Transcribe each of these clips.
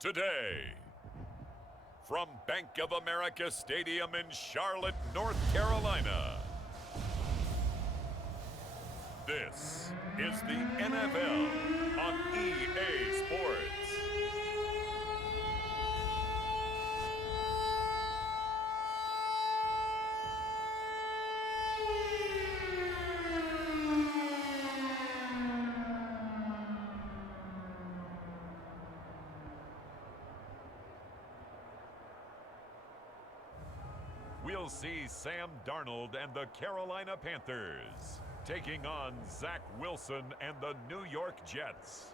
today. From Bank of America Stadium in Charlotte, North Carolina, this is the NFL on EA Sports. We'll see Sam Darnold and the Carolina Panthers taking on Zach Wilson and the New York Jets.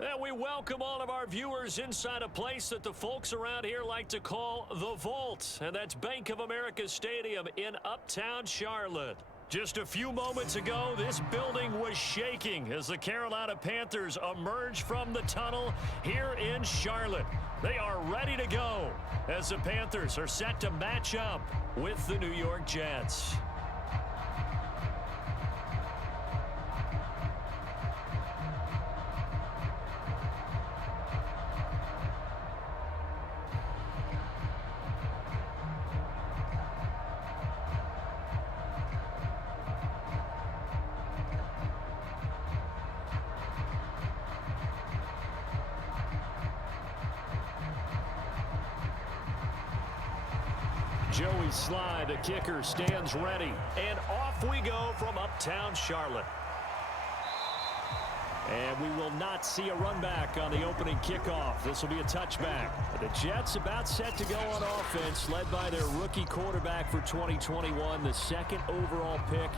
And we welcome all of our viewers inside a place that the folks around here like to call the Vault. And that's Bank of America Stadium in Uptown Charlotte. Just a few moments ago, this building was shaking as the Carolina Panthers emerged from the tunnel here in Charlotte. They are ready to go as the Panthers are set to match up with the New York Jets. Joey Slye, the kicker, stands ready. And off we go from Uptown Charlotte. And we will not see a run back on the opening kickoff. This will be a touchback. The Jets about set to go on offense, led by their rookie quarterback for 2021, the second overall pick,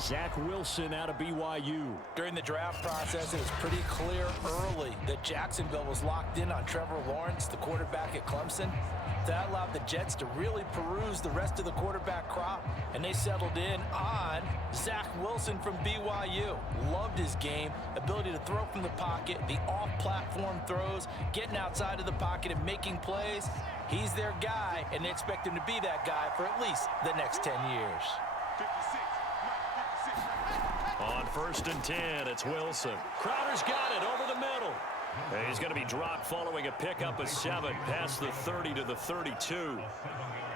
Zach Wilson out of BYU. During the draft process, it was pretty clear early that Jacksonville was locked in on Trevor Lawrence, the quarterback at Clemson. That allowed the Jets to really peruse the rest of the quarterback crop, and they settled in on Zach Wilson from BYU. Loved his game, ability to throw from the pocket, the off-platform throws, getting outside of the pocket and making plays. He's their guy, and they expect him to be that guy for at least the next 10 years. On 1st and 10, it's Wilson. Crowder's got it over the middle. And he's going to be dropped following a pickup of 7 past the 30 to the 32.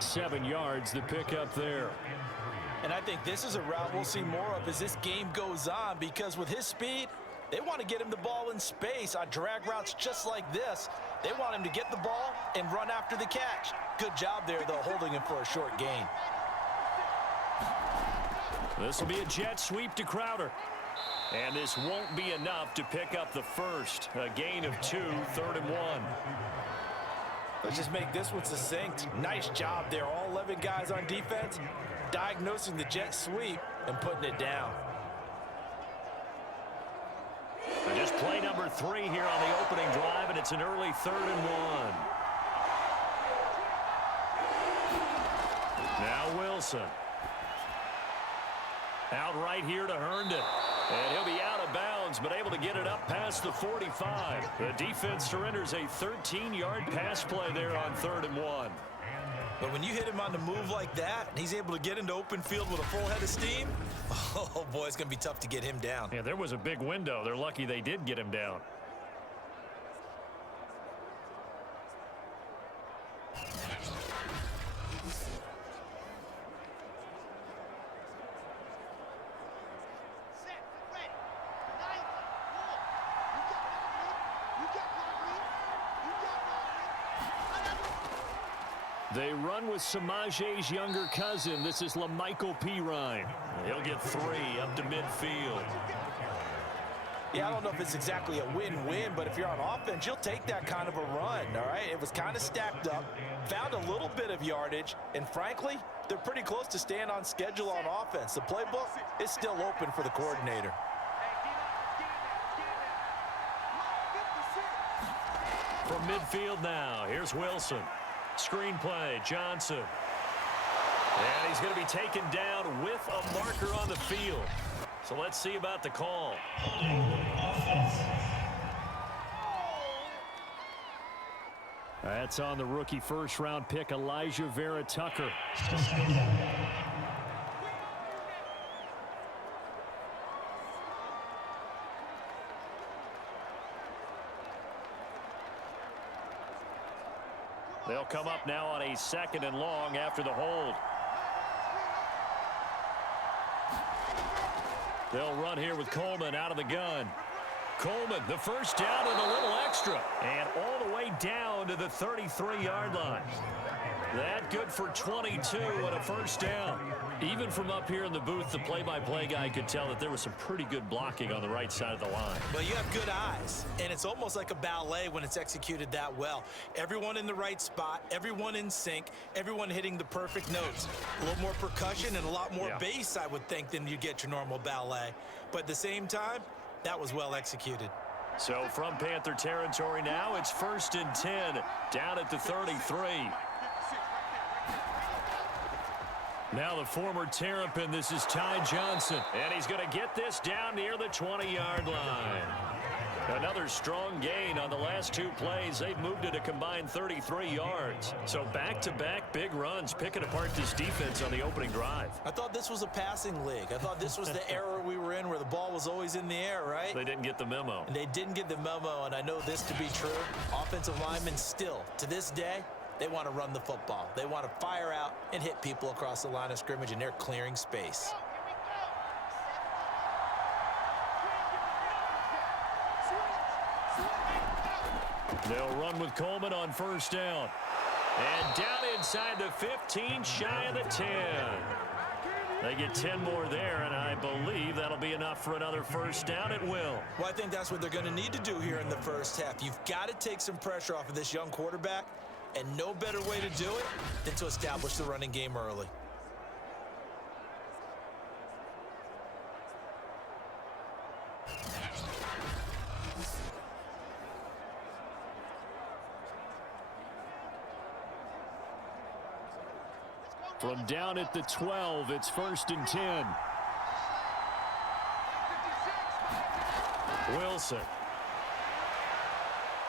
7 yards, the pickup there. And I think this is a route we'll see more of as this game goes on, because with his speed, they want to get him the ball in space on drag routes just like this. They want him to get the ball and run after the catch. Good job there, though, holding him for a short gain. This will be a jet sweep to Crowder. And this won't be enough to pick up the first. A gain of 2, 3rd and 1. Let's just make this one succinct. Nice job there. All 11 guys on defense diagnosing the jet sweep and putting it down. And just play number 3 here on the opening drive, and it's an early 3rd and 1. Now Wilson. Out right here to Herndon. And he'll be out of bounds, but able to get it up past the 45. The defense surrenders a 13-yard pass play there on 3rd and 1. But when you hit him on the move like that, and he's able to get into open field with a full head of steam, oh boy, it's going to be tough to get him down. Yeah, there was a big window. They're lucky they did get him down. They run with Samaje's younger cousin. This is LaMichael Pirine. He'll get 3 up to midfield. Yeah, I don't know if it's exactly a win-win, but if you're on offense, you'll take that kind of a run, all right? It was kind of stacked up, found a little bit of yardage, and frankly, they're pretty close to staying on schedule on offense. The playbook is still open for the coordinator. From midfield now, here's Wilson. Screenplay, Johnson. And he's going to be taken down with a marker on the field. So let's see about the call. That's on the rookie first-round pick, Elijah Vera Tucker. They'll come up now on a 2nd and long after the hold. They'll run here with Coleman out of the gun. Coleman, the first down and a little extra. And all the way down to the 33-yard line. That good for 22 and a first down. Even from up here in the booth, the play-by-play guy could tell that there was some pretty good blocking on the right side of the line. Well, you have good eyes, and it's almost like a ballet when it's executed that well. Everyone in the right spot, everyone in sync, everyone hitting the perfect notes. A little more percussion and a lot more bass, I would think, than you get your normal ballet. But at the same time, that was well executed. So from Panther territory now, it's 1st and 10, down at the 33. Now the former Terrapin, this is Ty Johnson. And he's going to get this down near the 20-yard line. Another strong gain on the last 2 plays. They've moved it a combined 33 yards. So back-to-back big runs, picking apart this defense on the opening drive. I thought this was a passing league. I thought this was the era we were in where the ball was always in the air, right? They didn't get the memo. And they didn't get the memo, and I know this to be true. Offensive linemen still, to this day, they want to run the football. They want to fire out and hit people across the line of scrimmage, and they're clearing space. They'll run with Coleman on 1st down. And down inside the 15, shy of the 10. They get 10 more there, and I believe that'll be enough for another 1st down. It will. Well, I think that's what they're going to need to do here in the first half. You've got to take some pressure off of this young quarterback, and no better way to do it than to establish the running game early. From down at the 12, it's 1st and 10. Wilson.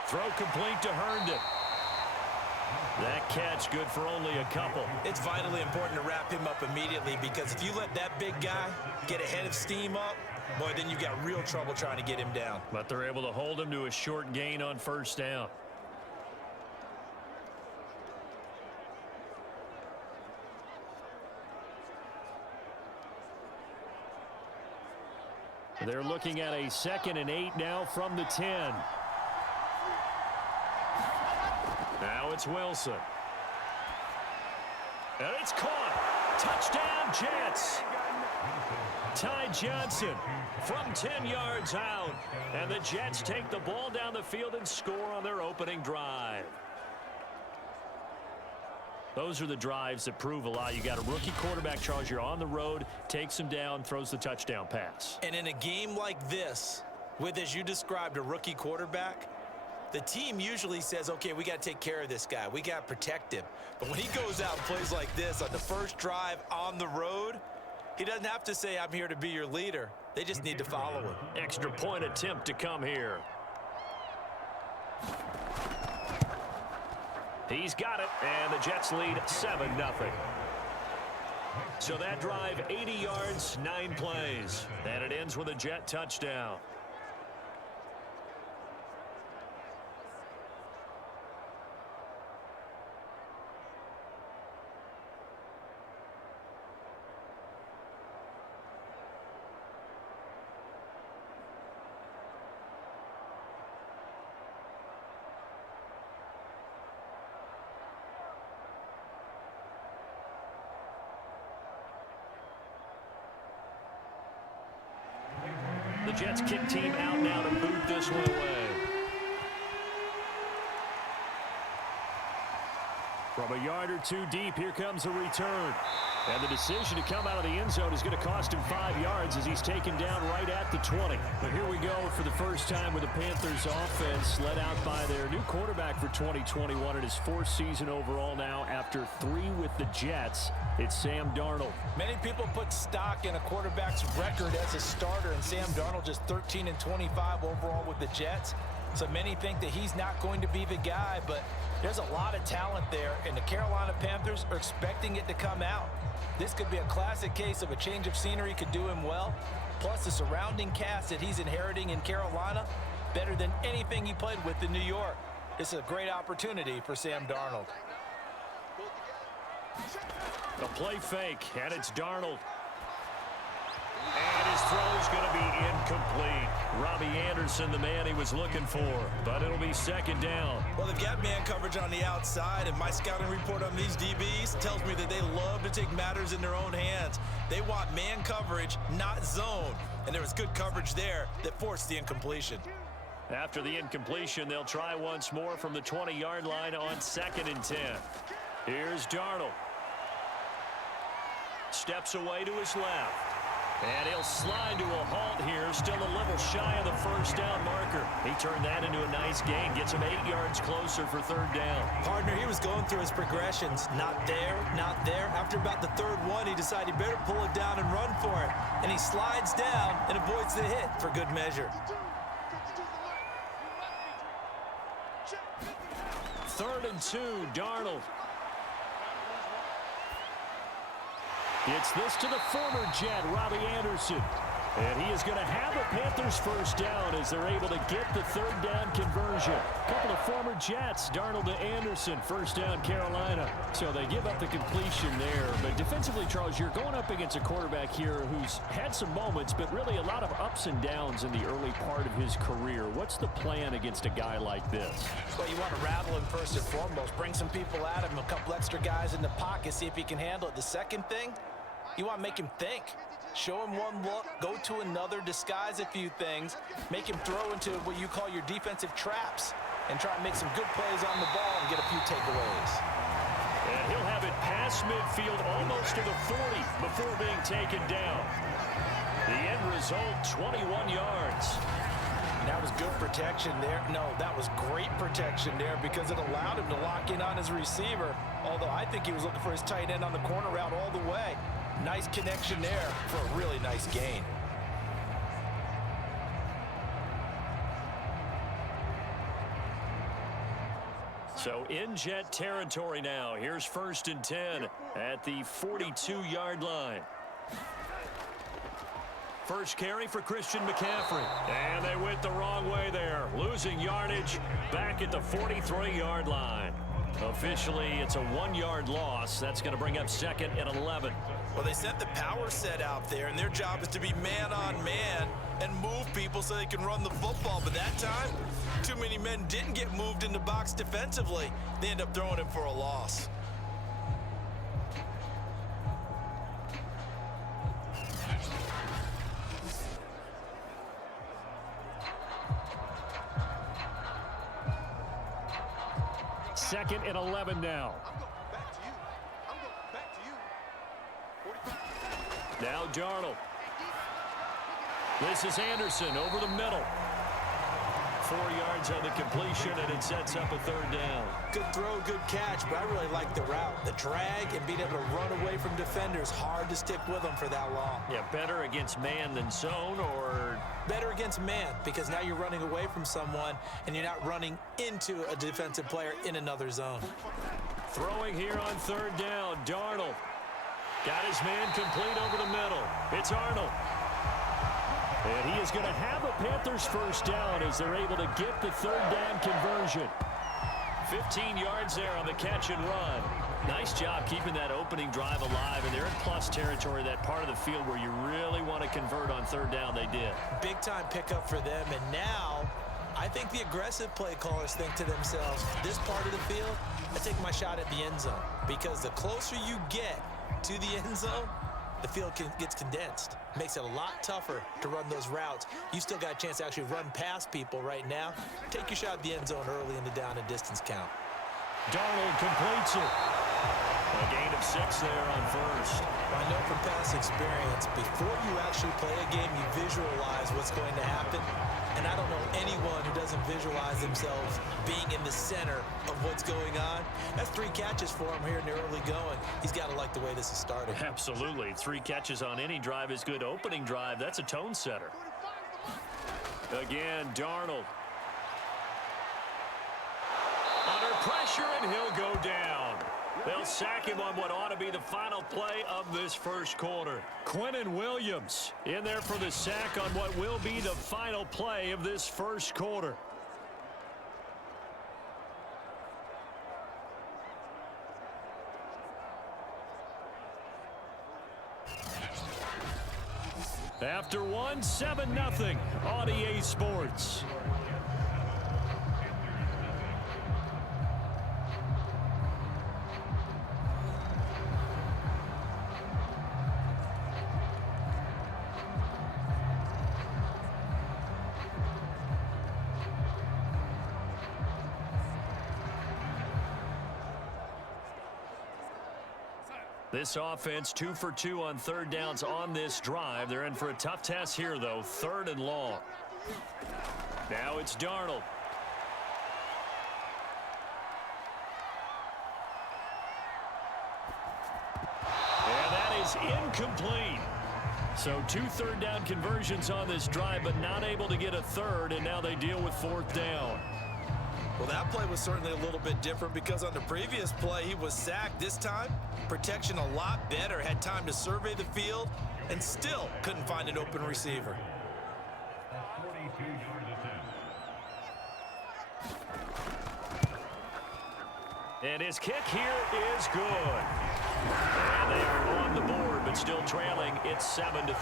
Throw complete to Herndon. That catch good for only a couple. It's vitally important to wrap him up immediately, because if you let that big guy get ahead of steam up, boy, then you've got real trouble trying to get him down. But they're able to hold him to a short gain on 1st down. They're looking at a 2nd and 8 now from the 10. Now it's Wilson. And it's caught. Touchdown, Jets. Ty Johnson from 10 yards out. And the Jets take the ball down the field and score on their opening drive. Those are the drives that prove a lot. You got a rookie quarterback, Charles. You're on the road, takes him down, throws the touchdown pass. And in a game like this, with, as you described, a rookie quarterback, the team usually says, okay, we got to take care of this guy. We got to protect him. But when he goes out and plays like this on the first drive on the road, he doesn't have to say, I'm here to be your leader. They just need to follow him. Extra point attempt to come here. He's got it, and the Jets lead 7-0. So that drive, 80 yards, 9 plays. And it ends with a Jet touchdown. The Jets kick team out now to boot this one away. From a yard or 2 deep, here comes a return. And the decision to come out of the end zone is going to cost him 5 yards as he's taken down right at the 20. But here we go for the first time with the Panthers offense led out by their new quarterback for 2021 in his 4th season overall now after 3 with the Jets. It's Sam Darnold. Many people put stock in a quarterback's record as a starter, and Sam Darnold just 13-25 overall with the Jets. So many think that he's not going to be the guy, but there's a lot of talent there, and the Carolina Panthers are expecting it to come out. This could be a classic case of a change of scenery could do him well, plus the surrounding cast that he's inheriting in Carolina, better than anything he played with in New York. This is a great opportunity for Sam Darnold. A play fake, and it's Darnold. And his throw is going to be incomplete. Robbie Anderson, the man he was looking for, but it'll be second down. Well, they've got man coverage on the outside, and my scouting report on these DBs tells me that they love to take matters in their own hands. They want man coverage, not zone, and there was good coverage there that forced the incompletion. After the incompletion, they'll try once more from the 20-yard line on 2nd and 10. Here's Darnold. Steps away to his left. And he'll slide to a halt here, still a little shy of the first down marker. He turned that into a nice gain, gets him 8 yards closer for 3rd down. Partner, he was going through his progressions. Not there, not there. After about the 3rd one, he decided he better pull it down and run for it. And he slides down and avoids the hit for good measure. 3rd and 2, Darnold. It's this to the former Jet, Robbie Anderson. And he is going to have a Panthers first down as they're able to get the 3rd down conversion. A couple of former Jets, Darnold to Anderson, first down Carolina. So they give up the completion there. But defensively, Charles, you're going up against a quarterback here who's had some moments, but really a lot of ups and downs in the early part of his career. What's the plan against a guy like this? Well, you want to rattle him first and foremost. Bring some people at him, a couple extra guys in the pocket, see if he can handle it. The second thing, you want to make him think. Show him one look, go to another, disguise a few things, make him throw into what you call your defensive traps, and try and make some good plays on the ball and get a few takeaways. And he'll have it past midfield almost to the 40 before being taken down. The end result, 21 yards. That was good protection there. No, that was great protection there because it allowed him to lock in on his receiver, although I think he was looking for his tight end on the corner route all the way. Nice connection there for a really nice gain. So in Jet territory now. Here's 1st and 10 at the 42-yard line. First carry for Christian McCaffrey. And they went the wrong way there. Losing yardage back at the 43-yard line. Officially, it's a 1-yard loss. That's going to bring up 2nd and 11. Well, they sent the power set out there, and their job is to be man-on-man and move people so they can run the football. But that time, too many men didn't get moved in the box defensively. They end up throwing him for a loss. Second and 11 now. Now Darnold. This is Anderson over the middle. 4 yards on the completion, and it sets up a 3rd down. Good throw, good catch, but I really like the route. The drag and being able to run away from defenders. Hard to stick with them for that long. Yeah, better against man than zone, or? Better against man, because now you're running away from someone, and you're not running into a defensive player in another zone. Throwing here on 3rd down, Darnold. Got his man complete over the middle. It's Arnold. And he is going to have a Panthers first down as they're able to get the 3rd down conversion. 15 yards there on the catch and run. Nice job keeping that opening drive alive, and they're in plus territory, that part of the field where you really want to convert on 3rd down. They did. Big time pickup for them, and now I think the aggressive play callers think to themselves, this part of the field, I take my shot at the end zone, because the closer you get to the end zone, the field gets condensed. Makes it a lot tougher to run those routes. You still got a chance to actually run past people right now. Take your shot at the end zone early in the down and distance count. Darnold completes it. A gain of 6 there on 1st. I know from past experience, before you actually play a game, you visualize what's going to happen. And I don't know anyone who doesn't visualize themselves being in the center of what's going on. That's 3 catches for him here in the early going. He's got to like the way this is starting. Absolutely. 3 catches on any drive is good. Opening drive, that's a tone setter. Again, Darnold. Under pressure, and he'll go down. They'll sack him on what ought to be the final play of this first quarter. Quinnen Williams in there for the sack on what will be the final play of this first quarter. After one, 7-0 on EA Sports. This offense 2 for 2 on third downs on this drive. They're in for a tough task here, though. 3rd and long. Now it's Darnold. And that is incomplete. So 2 third down conversions on this drive, but not able to get a third, and now they deal with 4th down. Well, that play was certainly a little bit different because on the previous play, he was sacked. This time, protection a lot better. Had time to survey the field and still couldn't find an open receiver. And his kick here is good. And they are on the board, but still trailing. It's 7-3.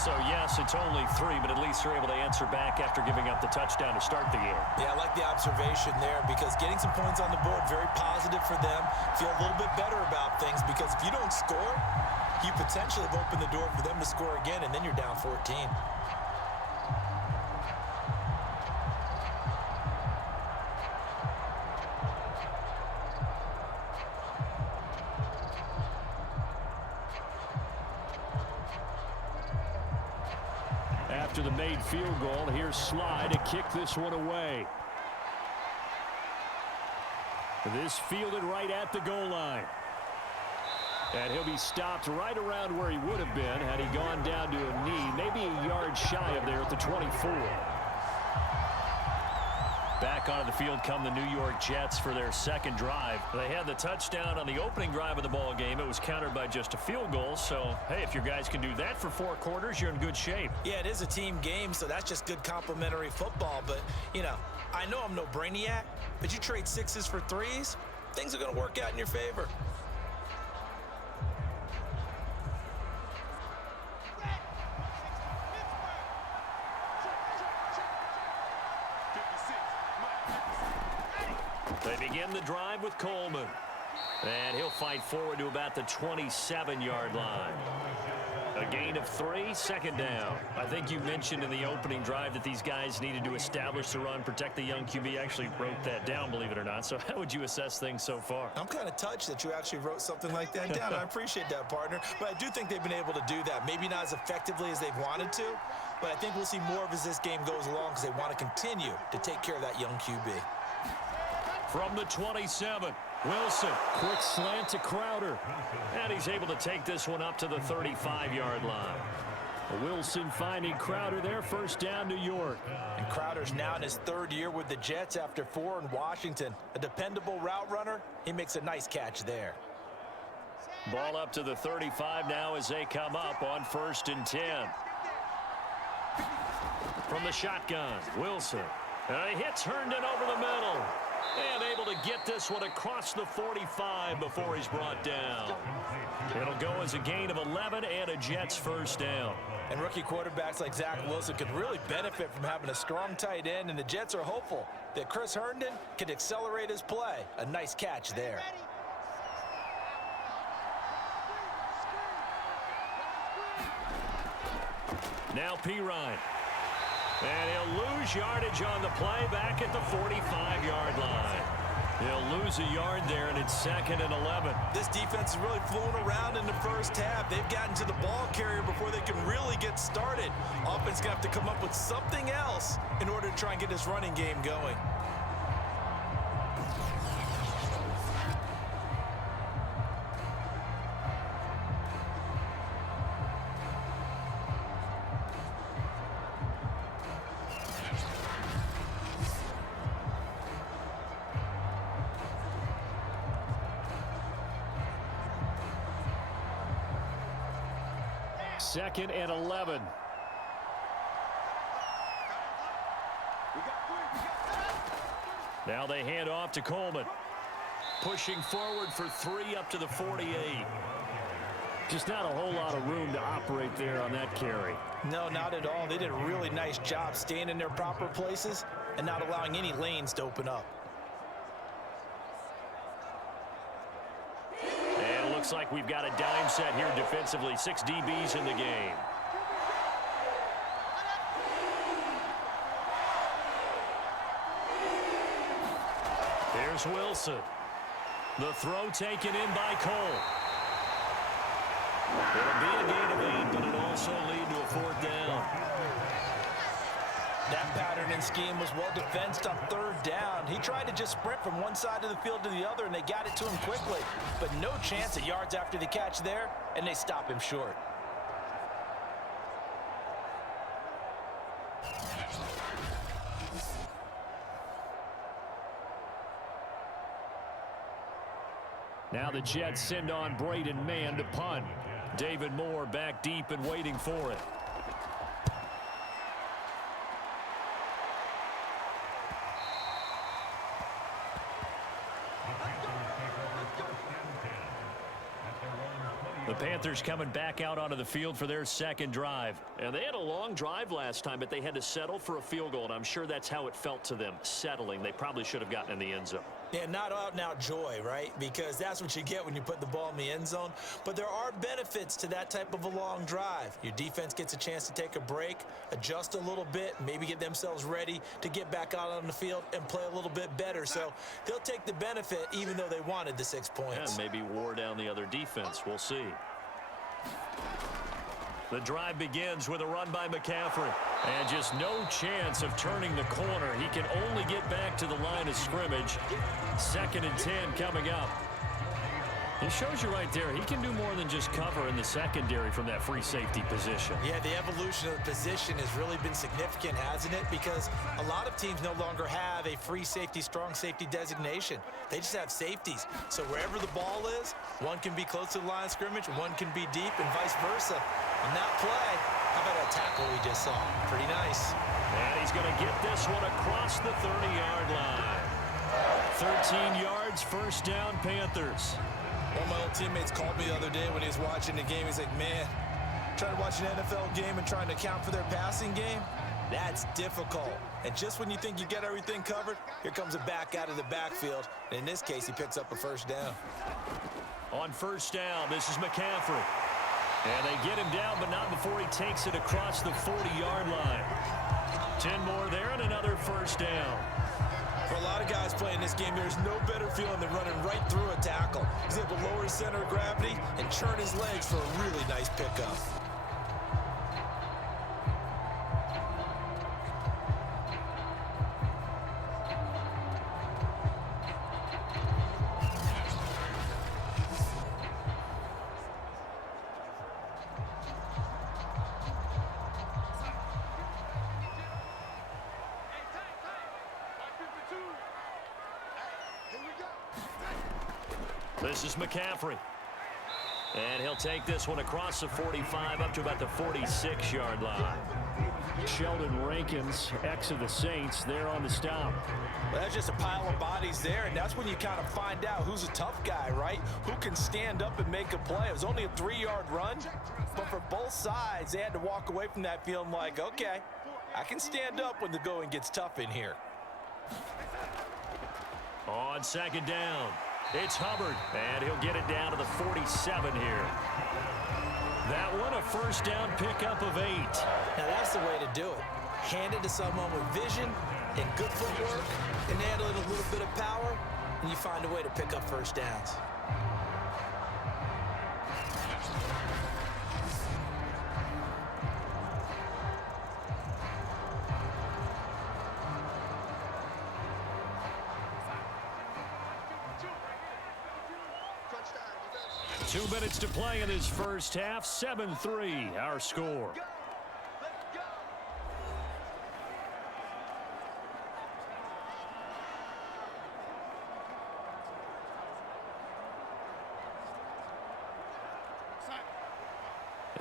So, yes, it's only 3, but at least they're able to answer back after giving up the touchdown to start the game. Yeah, I like the observation there because getting some points on the board, very positive for them. Feel a little bit better about things because if you don't score, you potentially have opened the door for them to score again, and then you're down 14. After the made field goal, here's Sly to kick this one away. This fielded right at the goal line. And he'll be stopped right around where he would have been had he gone down to a knee, maybe a yard shy of there at the 24. Back onto the field come the New York Jets for their second drive. They had the touchdown on the opening drive of the ball game. It was countered by just a field goal. So, hey, if your guys can do that for 4 quarters, you're in good shape. Yeah, it is a team game, so that's just good complimentary football. But, you know, I know I'm no brainiac, but you trade 6s for 3s, things are going to work out in your favor. They begin the drive with Coleman. And he'll fight forward to about the 27-yard line. A gain of 3, 2nd down. I think you mentioned in the opening drive that these guys needed to establish the run, protect the young QB. I actually wrote that down, believe it or not. So how would you assess things so far? I'm kind of touched that you actually wrote something like that down. I appreciate that, partner. But I do think they've been able to do that. Maybe not as effectively as they've wanted to, but I think we'll see more of as this game goes along because they want to continue to take care of that young QB. From the 27, Wilson, quick slant to Crowder. And he's able to take this one up to the 35-yard line. Wilson finding Crowder there, 1st down, New York. And Crowder's now in his 3rd year with the Jets after 4 in Washington. A dependable route runner. He makes a nice catch there. Ball up to the 35 now as they come up on 1st and 10. From the shotgun, Wilson. He hits Herndon over the middle. And able to get this one across the 45 before he's brought down. It'll go as a gain of 11 and a Jets 1st down. And rookie quarterbacks like Zach Wilson could really benefit from having a strong tight end, and the Jets are hopeful that Chris Herndon can accelerate his play. A nice catch there. Now Pirine. And he'll lose yardage on the play back at the 45-yard line. He'll lose a yard there, and it's 2nd and 11. This defense is really fooling around in the first half. They've gotten to the ball carrier before they can really get started. Offense going to have to come up with something else in order to try and get this running game going. Second and 11. Now they hand off to Coleman. pushing forward for 3 up to the 48. Just not a whole lot of room to operate there on that carry. No, not at all. They did a really nice job staying in their proper places and not allowing any lanes to open up. And it looks like we've got a dime set here defensively. 6 DBs in the game. Here's Wilson. The throw taken in by Cole. It'll be a gain of 8, but it'll also lead to a 4th down. That pattern and scheme was well defensed on 3rd down. He tried to just sprint from one side of the field to the other, and they got it to him quickly. But no chance of yards after the catch there, and they stop him short. Now the Jets send on Braden Mann to punt. David Moore back deep and waiting for it. The Panthers coming back out onto the field for their 2nd drive. And they had a long drive last time, but they had to settle for a field goal, and I'm sure that's how it felt to them, settling. They probably should have gotten in the end zone. Yeah, not out-and-out joy, right? Because that's what you get when you put the ball in the end zone. But there are benefits to that type of a long drive. Your defense gets a chance to take a break, adjust a little bit, maybe get themselves ready to get back out on the field and play a little bit better. So they'll take the benefit even though they wanted the 6 points. And maybe wore down the other defense. We'll see. The drive begins with a run by McCaffrey. And just no chance of turning the corner. He can only get back to the line of scrimmage. 2nd and 10 coming up. It shows you right there, he can do more than just cover in the secondary from that free safety position. Yeah, the evolution of the position has really been significant, hasn't it? Because a lot of teams no longer have a free safety, strong safety designation. They just have safeties. So wherever the ball is, one can be close to the line of scrimmage, one can be deep, and vice versa. On that play, how about that tackle we just saw? Pretty nice. And he's going to get this one across the 30-yard line. 13 yards, 1st down, Panthers. One of my old teammates called me the other day when he was watching the game. He's like, man, trying to watch an NFL game and trying to account for their passing game, that's difficult. And just when you think you get everything covered, here comes a back out of the backfield. And in this case, he picks up a 1st down. On 1st down, this is McCaffrey. And they get him down, but not before he takes it across the 40-yard line. 10 more there and another 1st down. For a lot of guys playing this game, there's no better feeling than running right through a tackle. He's able to lower his center of gravity and churn his legs for a really nice pickup. This is McCaffrey. And he'll take this one across the 45 up to about the 46-yard line. Sheldon Rankins, ex of the Saints, there on the stop. Well, that's just a pile of bodies there, and that's when you kind of find out who's a tough guy, right? Who can stand up and make a play. It was only a 3-yard run, but for both sides, they had to walk away from that feeling like, okay, I can stand up when the going gets tough in here. On 2nd down, it's Hubbard, and he'll get it down to the 47 here. That one, a 1st down pickup of 8. Now, that's the way to do it. Hand it to someone with vision and good footwork, and add a little bit of power, and you find a way to pick up 1st downs. Two minutes to play in this 1st half. 7-3, our score.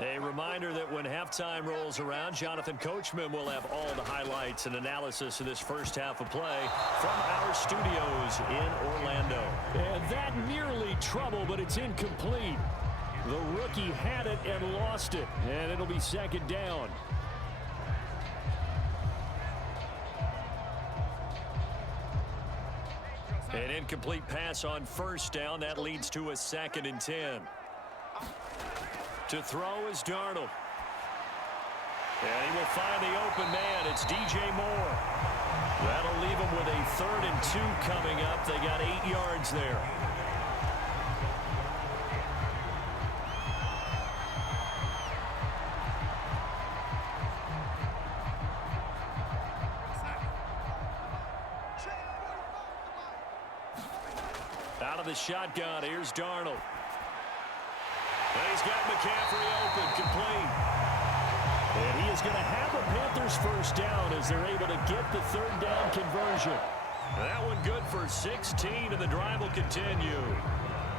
A reminder that when halftime rolls around, Jonathan Coachman will have all the highlights and analysis of this first half of play from our studios in Orlando. And that nearly trouble, but it's incomplete. The rookie had it and lost it, and it'll be second down. An incomplete pass on first down. That leads to a 2nd and 10. To throw is Darnold. And he will find the open man. It's DJ Moore. That'll leave him with a 3rd and 2 coming up. They got 8 yards there. Out of the shotgun, here's Darnold. And he's got McCaffrey open, complete. And he is going to have a Panthers first down as they're able to get the 3rd down conversion. That one good for 16, and the drive will continue.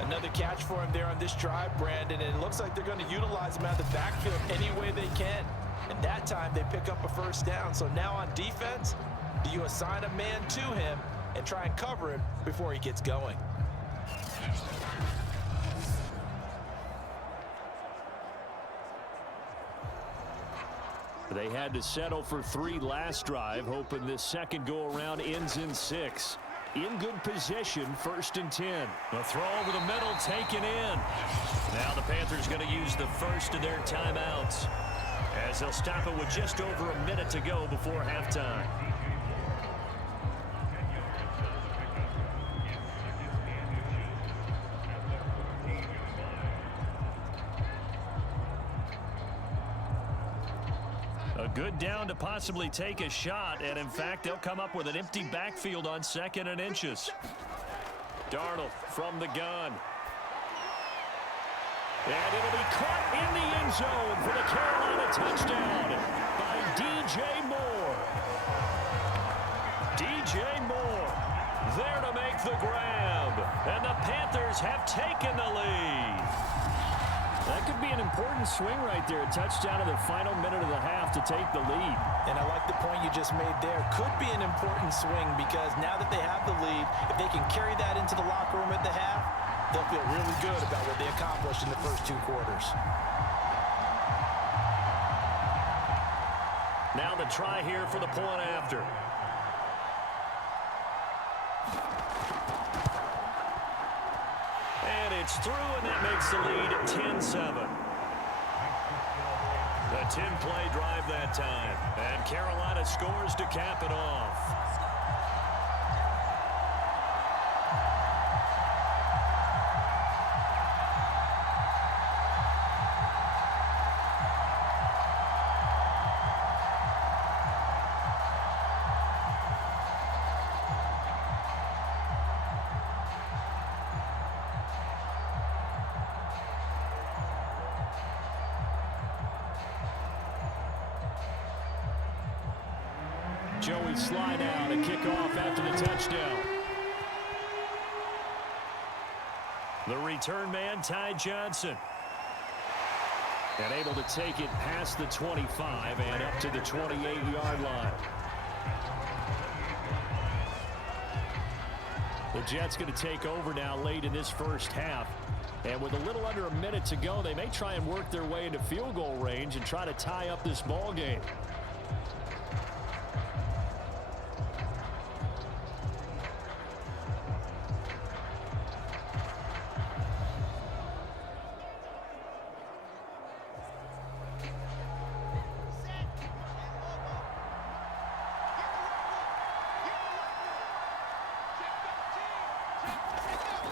Another catch for him there on this drive, Brandon, and it looks like they're going to utilize him out of the backfield any way they can. And that time they pick up a first down. So now on defense, do you assign a man to him and try and cover him before he gets going? They had to settle for 3 last drive, hoping this second go-around ends in 6. In good position, 1st and 10. The throw over the middle, taken in. Now the Panthers going to use the first of their timeouts, as they'll stop it with just over a minute to go before halftime. A good down to possibly take a shot, and in fact, they'll come up with an empty backfield on 2nd and inches. Darnold from the gun. And it'll be caught in the end zone for the Carolina touchdown by DJ Moore. DJ Moore there to make the grab, and the Panthers have taken the lead. That could be an important swing right there. A touchdown in the final minute of the half to take the lead. And I like the point you just made there. Could be an important swing because now that they have the lead, if they can carry that into the locker room at the half, they'll feel really good about what they accomplished in the first 2 quarters. Now the try here for the point after. And it's through, and that makes the lead 10-7. The 10-play drive that time. And Carolina scores to cap it off. Joey slide out and kick off after the touchdown. The return man, Ty Johnson. And able to take it past the 25 and up to the 28-yard line. The Jets going to take over now late in this first half. And with a little under a minute to go, they may try and work their way into field goal range and try to tie up this ball game.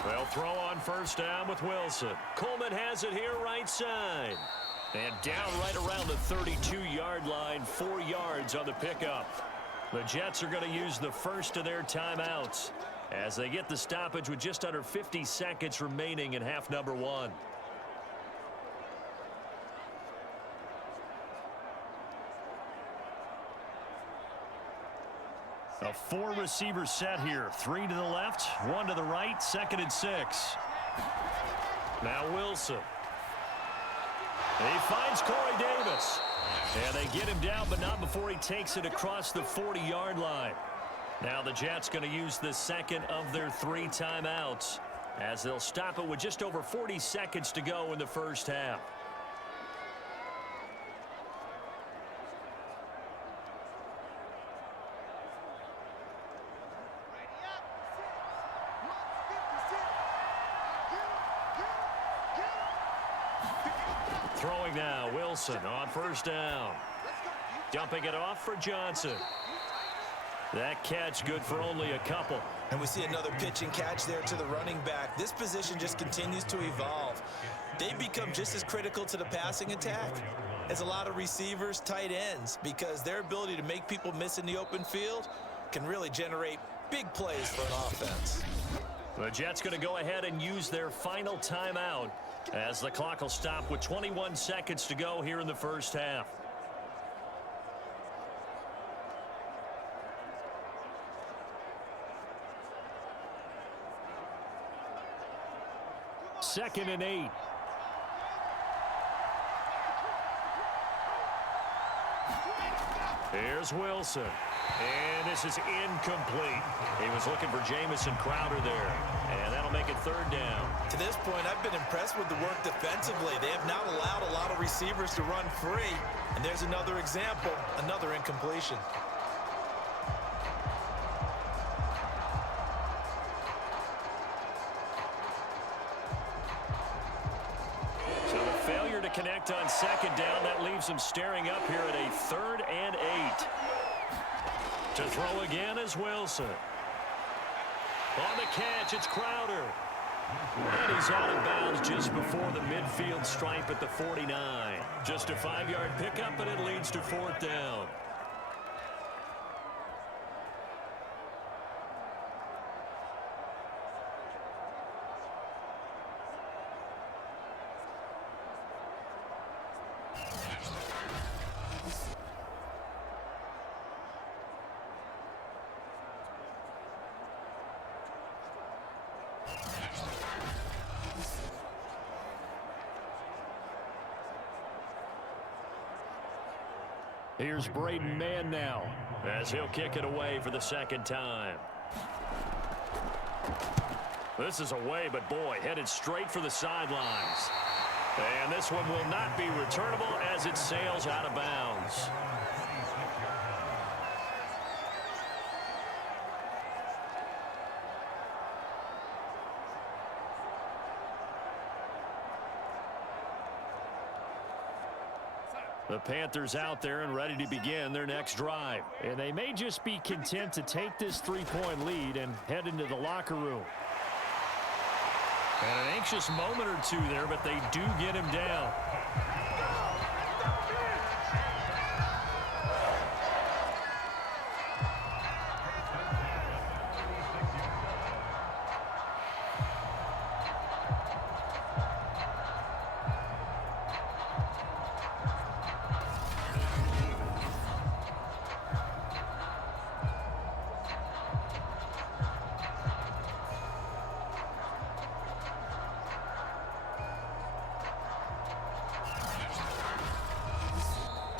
They'll throw on first down with Wilson. Coleman has it here right side. And down right around the 32-yard line, 4 yards on the pickup. The Jets are going to use the first of their timeouts as they get the stoppage with just under 50 seconds remaining in half number 1. A 4-receiver set here. 3 to the left, 1 to the right, 2nd and 6. Now Wilson. He finds Corey Davis. And they get him down, but not before he takes it across the 40-yard line. Now the Jets going to use the second of their 3 timeouts as they'll stop it with just over 40 seconds to go in the first half. Throwing now, Wilson on first down. Dumping it off for Johnson. That catch good for only a couple. And we see another pitch and catch there to the running back. This position just continues to evolve. They become just as critical to the passing attack as a lot of receivers, tight ends, because their ability to make people miss in the open field can really generate big plays for an offense. The Jets going to go ahead and use their final timeout as the clock will stop with 21 seconds to go here in the first half. Second and 8. Here's Wilson. And this is incomplete. He was looking for Jamison Crowder there. And that'll make it third down. To this point, I've been impressed with the work defensively. They have not allowed a lot of receivers to run free. And there's another example, another incompletion. So the failure to connect on second down, that leaves him staring up here at a 3rd and 8. To throw again is Wilson. On the catch, it's Crowder. And he's out of bounds just before the midfield stripe at the 49. Just a 5-yard pickup, and it leads to 4th down. Here's Braden Mann now as he'll kick it away for the second time. This is away, but boy, headed straight for the sidelines. And this one will not be returnable as it sails out of bounds. The Panthers out there and ready to begin their next drive. And they may just be content to take this 3-point lead and head into the locker room. And an anxious moment or two there, but they do get him down.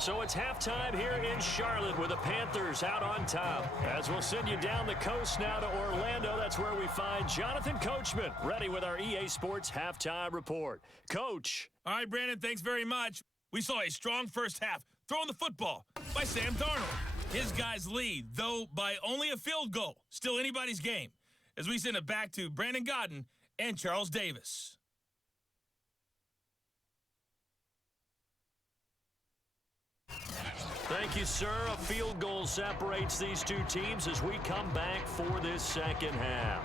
So it's halftime here in Charlotte with the Panthers out on top. As we'll send you down the coast now to Orlando, that's where we find Jonathan Coachman ready with our EA Sports halftime report. Coach. All right, Brandon, thanks very much. We saw a strong first half throwing the football by Sam Darnold. His guys lead, though by only a field goal. Still anybody's game. As we send it back to Brandon Godden and Charles Davis. Thank you, sir. A field goal separates these two teams as we come back for this second half.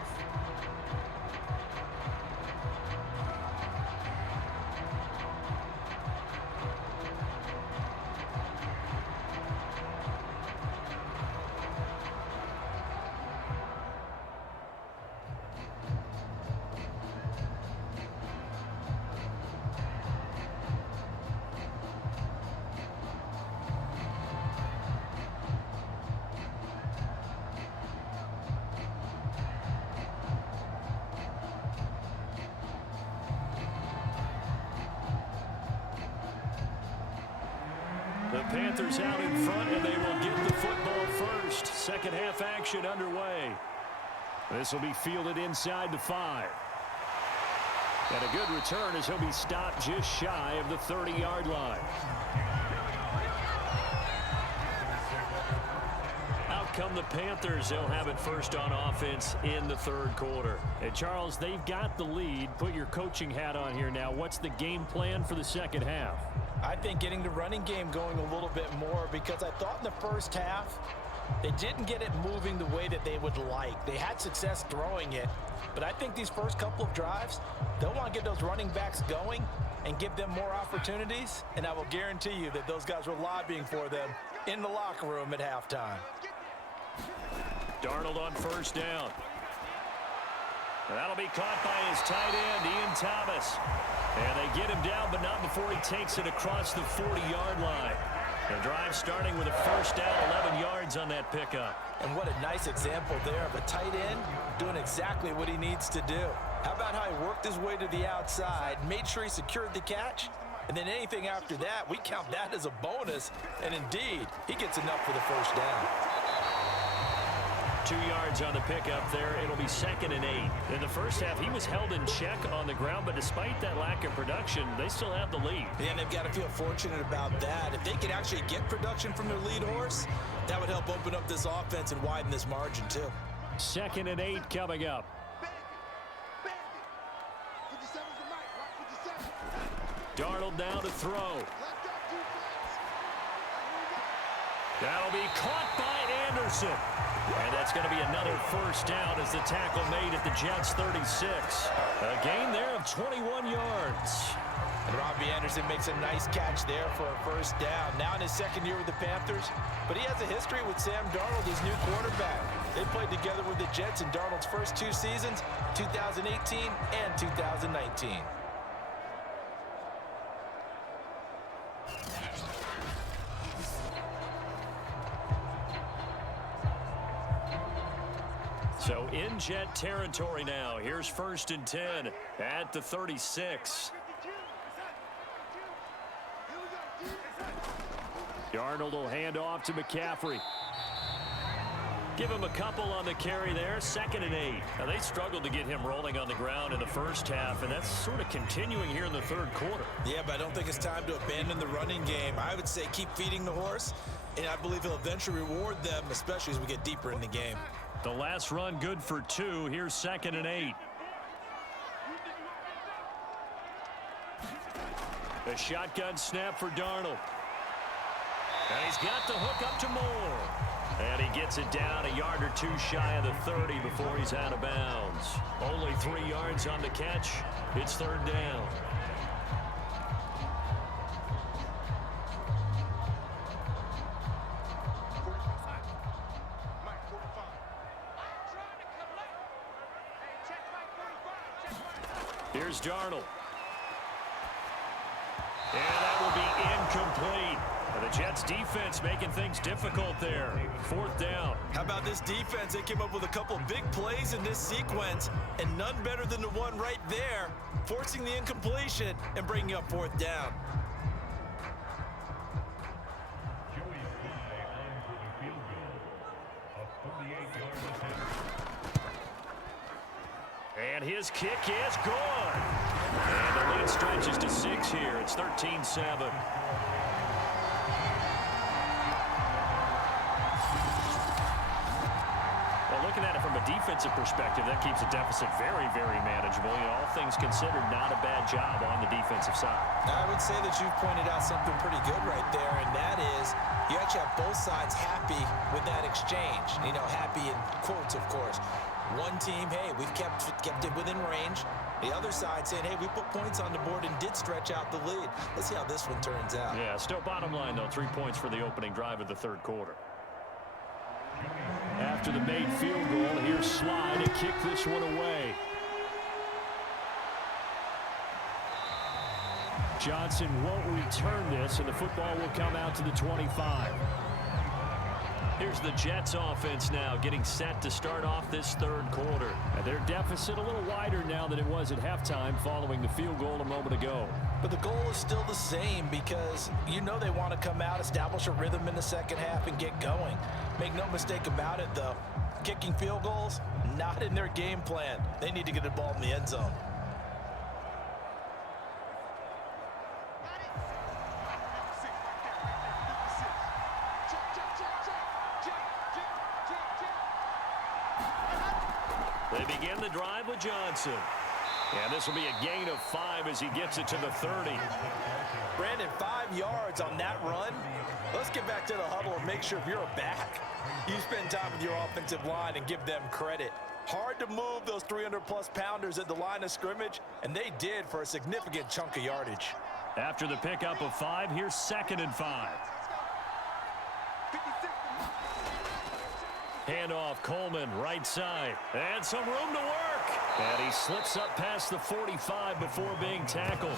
The Panthers out in front, and they will get the football first. Second half action underway. This will be fielded inside the 5. And a good return as he'll be stopped just shy of the 30-yard line. Out come the Panthers. They'll have it first on offense in the third quarter. And Charles, they've got the lead. Put your coaching hat on here now. What's the game plan for the second half? I think getting the running game going a little bit more, because I thought in the first half they didn't get it moving the way that they would like. They had success throwing it, but I think these first couple of drives, they'll want to get those running backs going and give them more opportunities, and I will guarantee you that those guys were lobbying for them in the locker room at halftime. Darnold on first down. That'll be caught by his tight end, Ian Thomas. And they get him down, but not before he takes it across the 40-yard line. The drive starting with a first down, 11 yards on that pickup. And what a nice example there of a tight end doing exactly what he needs to do. How about how he worked his way to the outside, made sure he secured the catch, and then anything after that, we count that as a bonus. And indeed, he gets enough for the first down. 2 yards on the pickup there. It'll be 2nd and 8. In the first half, he was held in check on the ground, but despite that lack of production, they still have the lead. Yeah, and they've got to feel fortunate about that. If they could actually get production from their lead horse, that would help open up this offense and widen this margin too. 2nd and 8 coming up. Darnold now to throw. That'll be caught by Anderson. And that's going to be another first down as the tackle made at the Jets' 36. A gain there of 21 yards. And Robbie Anderson makes a nice catch there for a first down. Now in his second year with the Panthers, but he has a history with Sam Darnold, his new quarterback. They played together with the Jets in Darnold's first 2 seasons, 2018 and 2019. So in Jet territory now. Here's 1st and 10 at the 36. Darnold will hand off to McCaffrey. Give him a couple on the carry there. 2nd and 8. Now, they struggled to get him rolling on the ground in the first half, and that's sort of continuing here in the third quarter. Yeah, but I don't think it's time to abandon the running game. I would say keep feeding the horse, and I believe he'll eventually reward them, especially as we get deeper in the game. The last run good for 2. Here's 2nd and 8. A shotgun snap for Darnold. And he's got the hook up to Moore. And he gets it down a yard or 2 shy of the 30 before he's out of bounds. Only 3 yards on the catch. It's 3rd down. Here's Darnold. And that will be incomplete. And the Jets defense making things difficult there. 4th down. How about this defense? They came up with a couple big plays in this sequence, and none better than the one right there, forcing the incompletion and bringing up 4th down. And his kick is good. And the lead stretches to 6 here. It's 13-7. Well, looking at it from a defensive perspective, that keeps the deficit very, very manageable. You know, all things considered, not a bad job on the defensive side. I would say that you've pointed out something pretty good right there, and that is you actually have both sides happy with that exchange. You know, happy in quotes, of course. One team, hey, we've kept it within range. The other side saying, hey, we put points on the board and did stretch out the lead. Let's see how this one turns out. Yeah, still bottom line, though, 3 points for the opening drive of the third quarter. After the made field goal, here's Sly to kick this one away. Johnson won't return this, and the football will come out to the 25. Here's the Jets offense now getting set to start off this third quarter. And their deficit a little wider now than it was at halftime following the field goal a moment ago. But the goal is still the same because you know they want to come out, establish a rhythm in the second half, and get going. Make no mistake about it, though. Kicking field goals, not in their game plan. They need to get the ball in the end zone. They begin the drive with Johnson. And this will be a gain of 5 as he gets it to the 30. Brandon, 5 yards on that run. Let's get back to the huddle and make sure if you're a back, you spend time with your offensive line and give them credit. Hard to move those 300-plus pounders at the line of scrimmage, and they did for a significant chunk of yardage. After the pickup of 5, here's 2nd and 5. Handoff, Coleman, right side. And some room to work. And he slips up past the 45 before being tackled.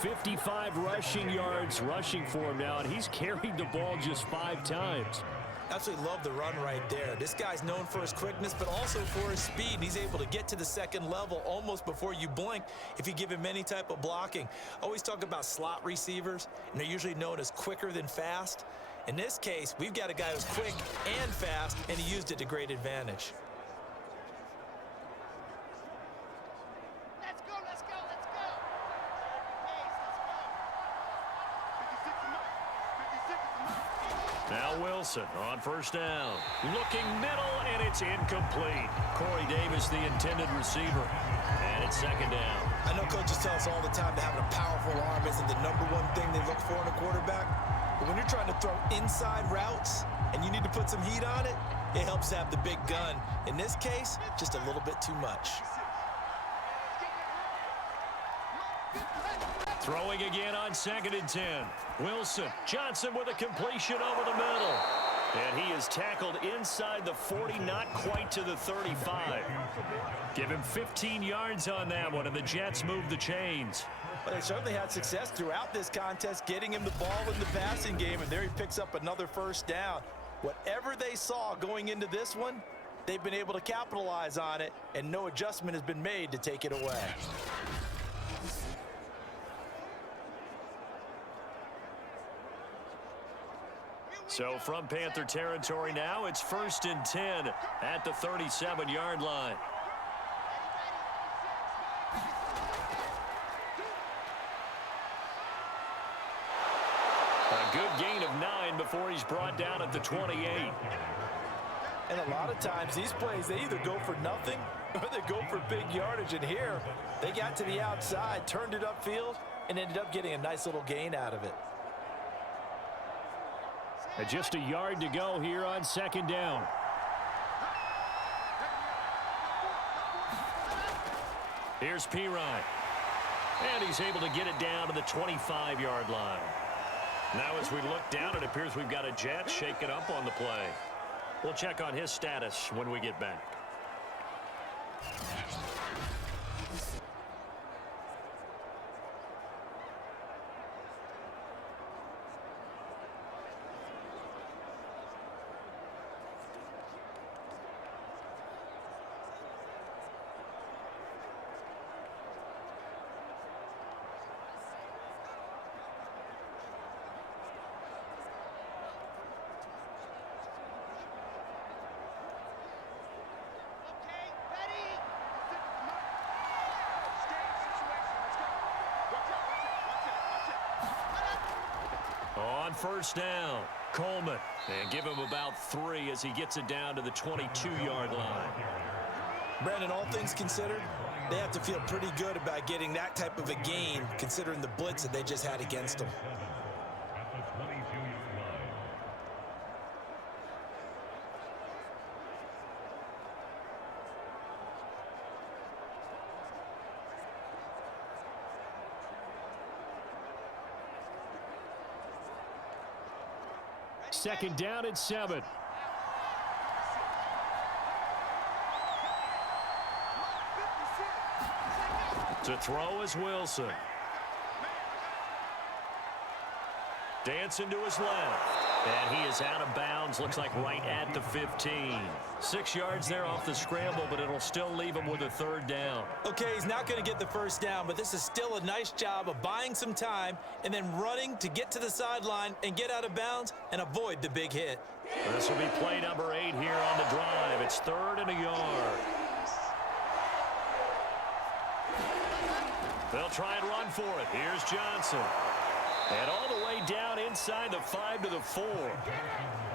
55 rushing yards rushing for him now, and he's carried the ball just 5 times. Absolutely love the run right there. This guy's known for his quickness, but also for his speed. He's able to get to the second level almost before you blink if you give him any type of blocking. Always talk about slot receivers, and they're usually known as quicker than fast. In this case, we've got a guy who's quick and fast, and he used it to great advantage. Let's go, let's go, let's go. Now Wilson on first down. Looking middle, and it's incomplete. Corey Davis, the intended receiver. And it's 2nd down. I know coaches tell us all the time that having a powerful arm isn't the #1 thing they look for in a quarterback. But when you're trying to throw inside routes and you need to put some heat on it, it helps to have the big gun. In this case, just a little bit too much. Throwing again on 2nd and 10. Wilson, Johnson with a completion over the middle. And he is tackled inside the 40, not quite to the 35. Give him 15 yards on that one, and the Jets move the chains. But they certainly had success throughout this contest, getting him the ball in the passing game, and there he picks up another first down. Whatever they saw going into this one, they've been able to capitalize on it, and no adjustment has been made to take it away. So from Panther territory now, it's 1st and 10 at the 37-yard line. A good gain of 9 before he's brought down at the 28. And a lot of times these plays, they either go for nothing or they go for big yardage. And here, they got to the outside, turned it upfield, and ended up getting a nice little gain out of it. And just a yard to go here on 2nd down. Here's Pirine. And he's able to get it down to the 25-yard line. Now as we look down, it appears we've got a Jet shaken up on the play. We'll check on his status when we get back. On first down, Coleman. And give him about 3 as he gets it down to the 22-yard line. Brandon, all things considered, they have to feel pretty good about getting that type of a gain, considering the blitz that they just had against them. Second down and 7. To throw is Wilson. Dancing to his left. And he is out of bounds, looks like right at the 15. 6 yards there off the scramble, but it'll still leave him with a third down. Okay, he's not going to get the first down, but this is still a nice job of buying some time and then running to get to the sideline and get out of bounds and avoid the big hit. This will be play number 8 here on the drive. It's 3rd and a yard. They'll try and run for it. Here's Johnson. And all the way down inside the 5 to the 4.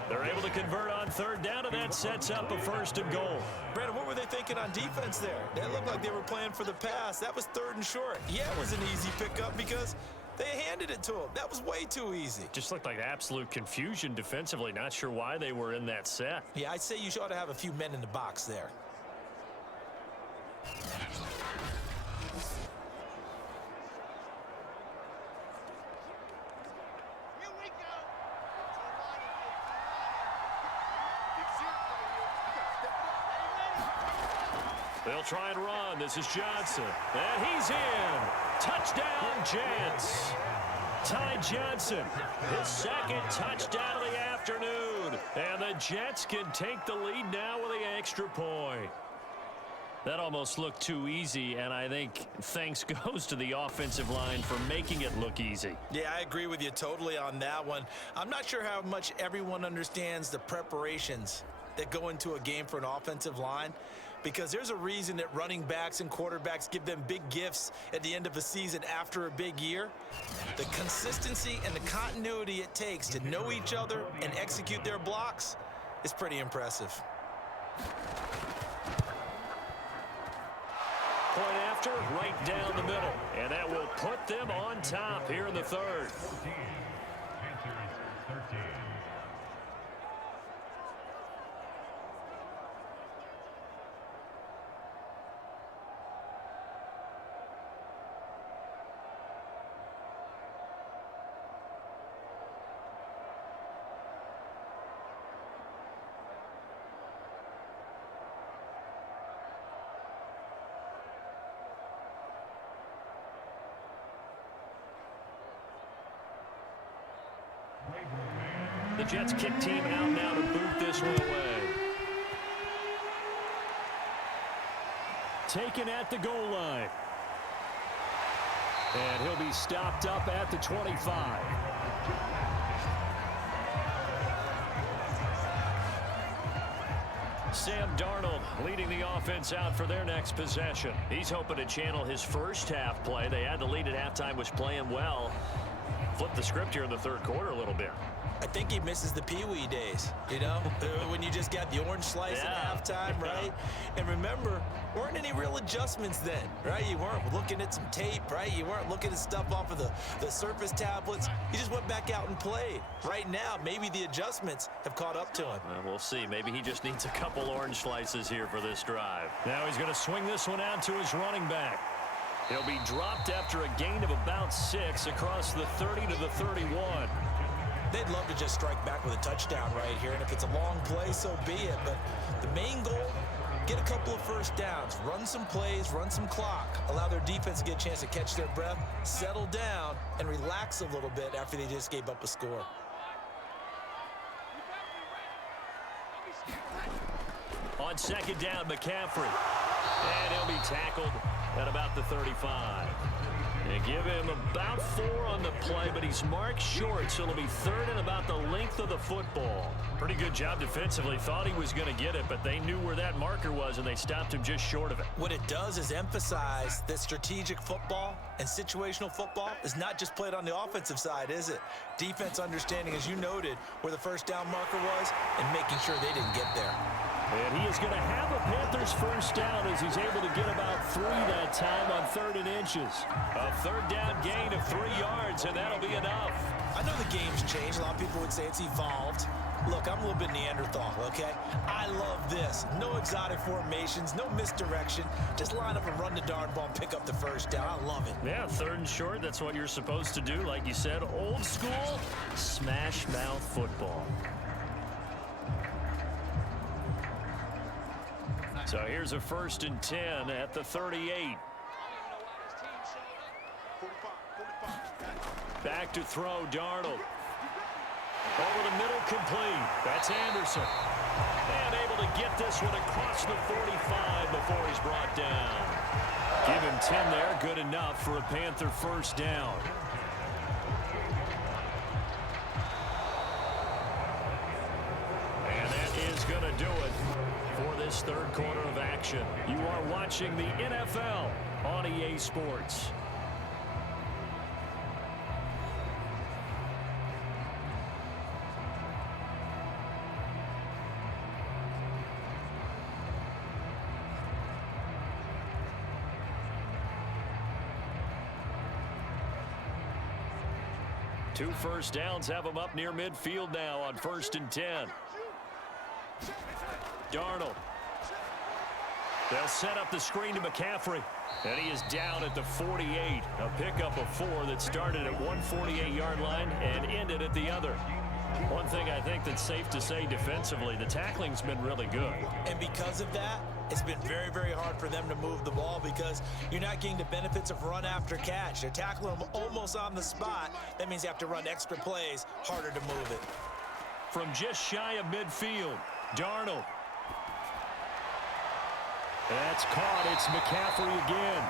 They're able to convert on 3rd down, and that sets up a 1st and goal. Brandon, what were they thinking on defense there? That looked like they were playing for the pass. That was 3rd and short. Yeah, it was an easy pickup because they handed it to him. That was way too easy. Just looked like absolute confusion defensively. Not sure why they were in that set. Yeah, I'd say you ought to have a few men in the box there. They'll try and run. This is Johnson. And he's in. Touchdown, Jets. Ty Johnson, his 2nd touchdown of the afternoon. And the Jets can take the lead now with the extra point. That almost looked too easy, and I think thanks goes to the offensive line for making it look easy. Yeah, I agree with you totally on that one. I'm not sure how much everyone understands the preparations that go into a game for an offensive line, because there's a reason that running backs and quarterbacks give them big gifts at the end of a season after a big year. The consistency and the continuity it takes to know each other and execute their blocks is pretty impressive. Point after, right down the middle. And that will put them on top here in the 3rd. The Jets kick team out now to boot this one away. Taken at the goal line. And he'll be stopped up at the 25. Sam Darnold leading the offense out for their next possession. He's hoping to channel his first half play. They had the lead at halftime, was playing well. Flip the script here in the 3rd quarter a little bit. I think he misses the Pee-wee days, you know, when you just got the orange slice at halftime, right? And remember, weren't any real adjustments then, right? You weren't looking at some tape, right? You weren't looking at stuff off of the surface tablets. You just went back out and played. Right now, maybe the adjustments have caught up to him. Well, we'll see. Maybe he just needs a couple orange slices here for this drive. Now he's going to swing this one out to his running back. He'll be dropped after a gain of about 6 across the 30 to the 31. They'd love to just strike back with a touchdown right here, and if it's a long play, so be it. But the main goal, get a couple of first downs, run some plays, run some clock, allow their defense to get a chance to catch their breath, settle down, and relax a little bit after they just gave up a score. On 2nd down, McCaffrey. And he'll be tackled at about the 35. They give him about 4 on the play, but he's marked short, so it'll be 3rd and about the length of the football. Pretty good job defensively. Thought he was going to get it, but they knew where that marker was, and they stopped him just short of it. What it does is emphasize that strategic football and situational football is not just played on the offensive side, is it? Defense understanding, as you noted, where the first down marker was and making sure they didn't get there. And he is going to have a Panthers first down as he's able to get about 3 that time on 3rd and inches. A 3rd down gain of 3 yards, and that'll be enough. I know the game's changed. A lot of people would say it's evolved. Look, I'm a little bit Neanderthal, okay? I love this. No exotic formations, no misdirection. Just line up and run the darn ball and pick up the first down. I love it. Yeah, 3rd and short, that's what you're supposed to do. Like you said, old school, smash mouth football. So here's a 1st and 10 at the 38. Back to throw, Darnold. Over the middle, complete. That's Anderson. And able to get this one across the 45 before he's brought down. Give him 10 there. Good enough for a Panther first down. And that is going to do it for this third quarter of action. You are watching the NFL on EA Sports. Two first downs have them up near midfield now on 1st and 10. Darnold. They'll set up the screen to McCaffrey. And he is down at the 48. A pickup of 4 that started at 148-yard line and ended at the other. One thing I think that's safe to say defensively, the tackling's been really good. And because of that, it's been very, very hard for them to move the ball because you're not getting the benefits of run after catch. They're tackling them almost on the spot. That means you have to run extra plays, harder to move it. From just shy of midfield, Darnold. That's caught. It's McCaffrey again.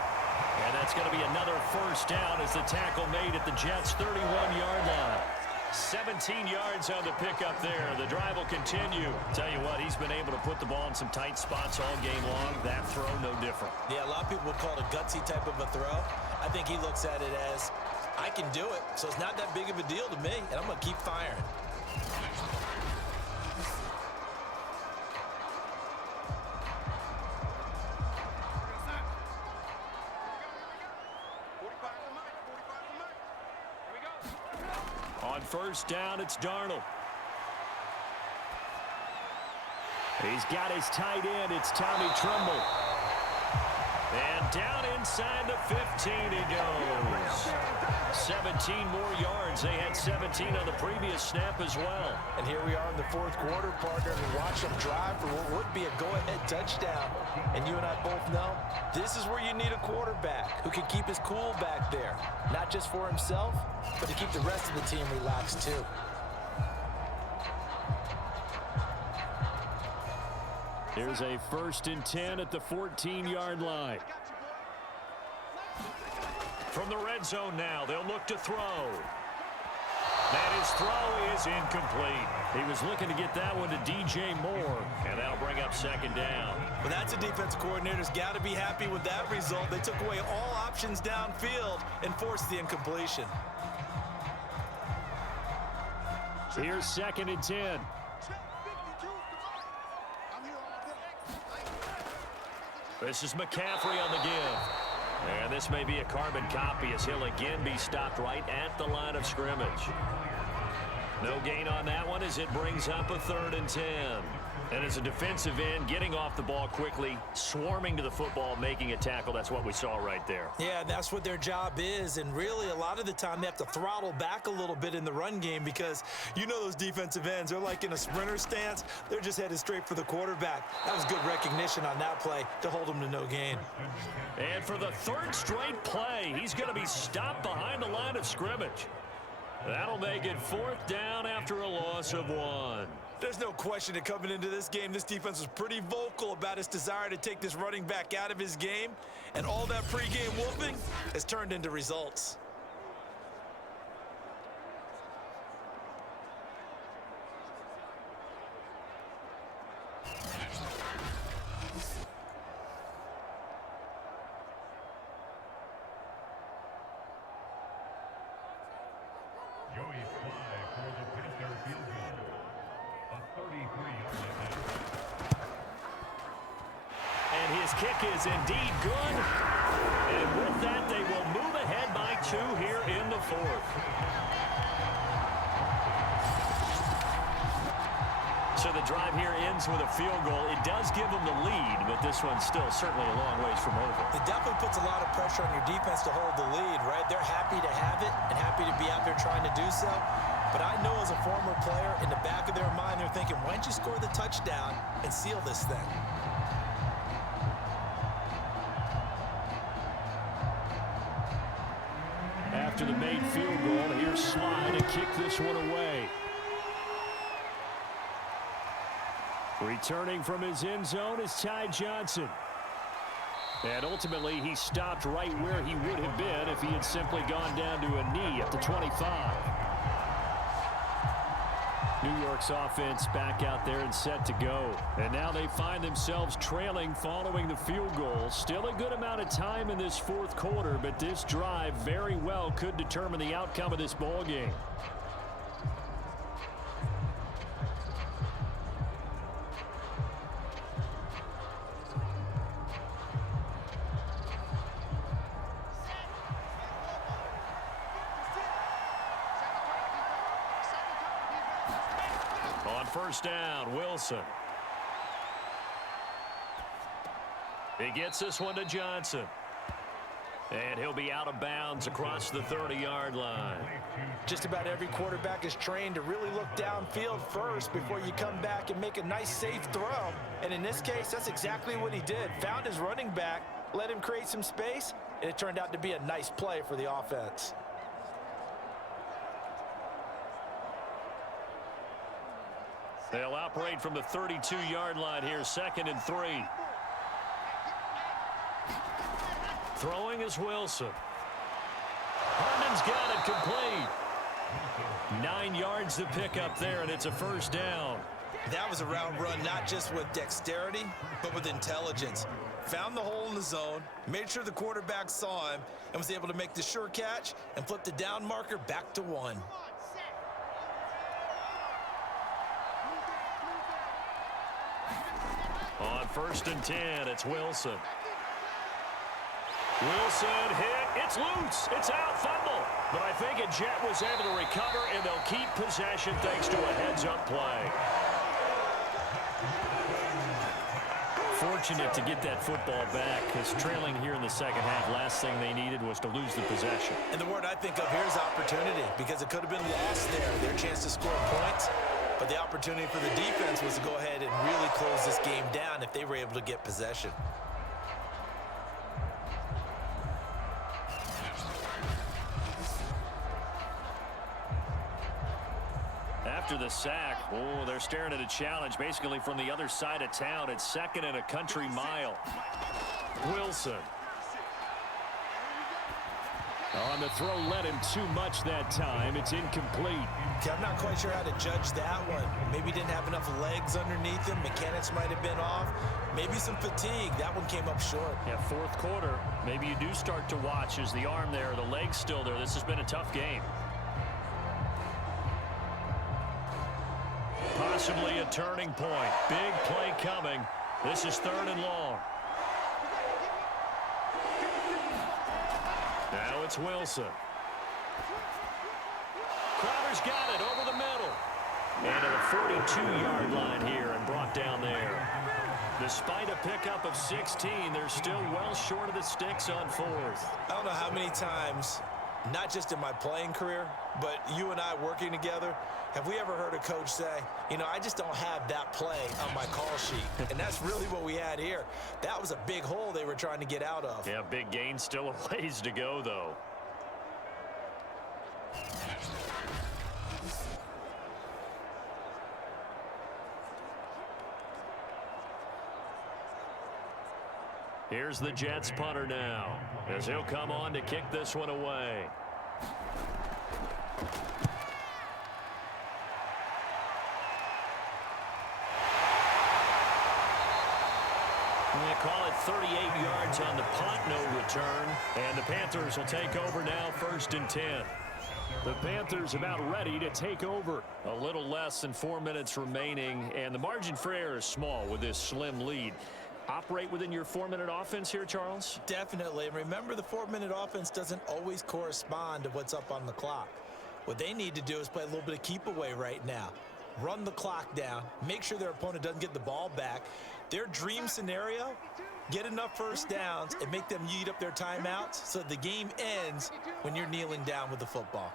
And that's going to be another first down as the tackle made at the Jets' 31-yard line. 17 yards on the pickup there. The drive will continue. Tell you what, he's been able to put the ball in some tight spots all game long. That throw, no different. Yeah, a lot of people would call it a gutsy type of a throw. I think he looks at it as, I can do it, so it's not that big of a deal to me, and I'm going to keep firing. On first down, it's Darnold. He's got his tight end. It's Tommy Tremble. And down inside the 15 he goes. 17 more yards. They had 17 on the previous snap as well. And here we are in the fourth quarter, partner, and watch them drive for what would be a go-ahead touchdown. And you and I both know this is where you need a quarterback who can keep his cool back there. Not just for himself, but to keep the rest of the team relaxed too. Here's a 1st and 10 at the 14-yard line. From the red zone now, they'll look to throw. And his throw is incomplete. He was looking to get that one to DJ Moore, and that'll bring up 2nd down. Well, that's a defensive coordinator's got to be happy with that result. They took away all options downfield and forced the incompletion. Here's 2nd and 10. This is McCaffrey on the give. And this may be a carbon copy as he'll again be stopped right at the line of scrimmage. No gain on that one as it brings up a 3rd and 10. And as a defensive end, getting off the ball quickly, swarming to the football, making a tackle, that's what we saw right there. Yeah, that's what their job is. And really, a lot of the time, they have to throttle back a little bit in the run game because you know those defensive ends, they're like in a sprinter stance. They're just headed straight for the quarterback. That was good recognition on that play to hold them to no gain. And for the 3rd straight play, he's going to be stopped behind the line of scrimmage. That'll make it 4th down after a loss of 1. There's no question that coming into this game, this defense was pretty vocal about its desire to take this running back out of his game. And all that pregame whooping has turned into results. His kick is indeed good. And with that, they will move ahead by 2 here in the 4th. So the drive here ends with a field goal. It does give them the lead, but this one's still certainly a long ways from over. It definitely puts a lot of pressure on your defense to hold the lead, right? They're happy to have it and happy to be out there trying to do so. But I know as a former player, in the back of their mind, they're thinking, why don't you score the touchdown and seal this thing? After the made field goal, here's Sly to kick this one away. Returning from his end zone is Ty Johnson. And ultimately, he stopped right where he would have been if he had simply gone down to a knee at the 25. New York's offense back out there and set to go. And now they find themselves trailing following the field goal. Still a good amount of time in this fourth quarter, but this drive very well could determine the outcome of this ball game. On first down, Wilson. He gets this one to Johnson. And he'll be out of bounds across the 30-yard line. Just about every quarterback is trained to really look downfield first before you come back and make a nice, safe throw. And in this case, that's exactly what he did. Found his running back, let him create some space, and it turned out to be a nice play for the offense. They'll operate from the 32-yard line here, 2nd and 3. Throwing is Wilson. Herndon's got it complete. 9 yards to pick up there, and it's a first down. That was a route run not just with dexterity, but with intelligence. Found the hole in the zone, made sure the quarterback saw him, and was able to make the sure catch and flip the down marker back to 1. On 1st and 10, it's Wilson. Wilson hit. It's loose. It's out. Fumble. But I think a Jet was able to recover, and they'll keep possession thanks to a heads-up play. Fortunate to get that football back, because trailing here in the second half, last thing they needed was to lose the possession. And the word I think of here is opportunity, because it could have been lost there, their chance to score points. But the opportunity for the defense was to go ahead and really close this game down if they were able to get possession. After the sack, oh, they're staring at a challenge basically from the other side of town. It's 2nd and a country mile. Wilson. On the throw, led him too much that time. It's incomplete. Okay, I'm not quite sure how to judge that one. Maybe didn't have enough legs underneath him. Mechanics might have been off. Maybe some fatigue. That one came up short. Yeah, fourth quarter. Maybe you do start to watch. Is the arm there, the leg's still there? This has been a tough game. Possibly a turning point. Big play coming. This is 3rd and long. Now it's Wilson. Crowder's got it over the middle. And to the 42-yard line here and brought down there. Despite a pickup of 16, they're still well short of the sticks on 4th. I don't know how many times, not just in my playing career, but you and I working together, have we ever heard a coach say, you know, I just don't have that play on my call sheet. And that's really what we had here. That was a big hole they were trying to get out of. Yeah, big gain, still a ways to go, though. Here's the Jets punter now, as he'll come on to kick this one away. They call it 38 yards on the punt, no return. And the Panthers will take over now, 1st and 10. The Panthers about ready to take over. A little less than 4 minutes remaining, and the margin for error is small with this slim lead. Operate within your 4-minute offense here, Charles? Definitely. And remember, the 4-minute offense doesn't always correspond to what's up on the clock. What they need to do is play a little bit of keep away right now. Run the clock down. Make sure their opponent doesn't get the ball back. Their dream scenario, get enough first downs and make them eat up their timeouts so the game ends when you're kneeling down with the football.